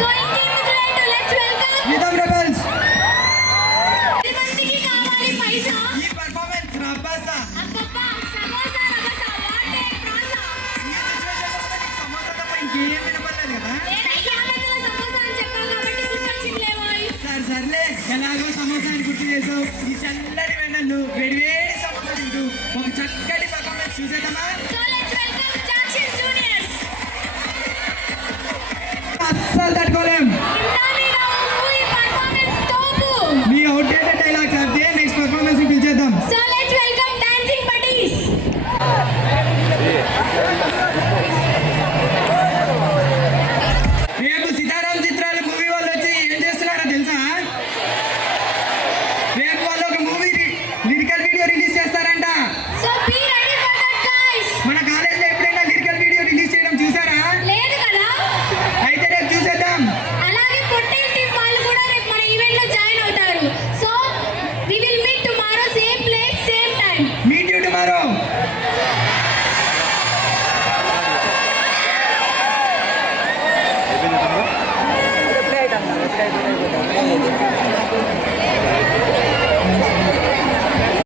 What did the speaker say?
So ఇంకేంటి let's welcome నిదం rebels. మందికి కావాలి పైసా ఈ పర్ఫార్మెన్స్ రబ్బసా అబ్బబ్బా సమోసా రబసా వాట్ ఏ ప్రాసా ఈ సిచువేషన్లో కూడా నీకు సమోసా తప్ప ఇంకేం వినపడలేదు కదా? నేనైతే ఆమెతో సమోసా అని చెప్పాను కాబట్టి గుర్తొచ్చిందిలేమోయ్ సర్లే ఎలాగో సమోసా అని గుర్తు చేసావు. ఈ చల్లటి వెన్నెలు వేడివేడి సమోసా తింటూ ఒక చక్కటి పర్ఫార్మెన్స్ చూసేద్దామా? So let's welcome Jackson Juniors అస్సలు తట్టుకోలేం. ఇందానిలో మూవీ పర్ఫార్మెన్స్ తోపు మీ అవుట్డేటెడ్ డైలాగ్స్ అర్థే నెక్స్ట్ పర్ఫార్మెన్స్ పిలిచేద్దాం. So let's welcome Dancing Buddies రేపు సీతారాం చిత్రాలు మూవీ వాళ్ళు వచ్చి ఏం చేస్తున్నారో తెలుసా? రేపు వాళ్ళు ఒక మూవీ లిరికల్ వీడియో రిలీజ్ చేస్తారంట. So be ready for that guys మన కాలేజీలో ఎప్పుడైనా లిరికల్ వీడియో రిలీజ్ చేయడం చూసారా? లేదు కదా అయితే రేపు చూసేద్దాం. అలాగే పొట్టేల్ టీం వాళ్ళు కూడా రేపు మన ఈవెంట్ లో జాయిన్ అవుతారు so we will meet tomorrow same place same time meet you tomorrow. Plate అన్న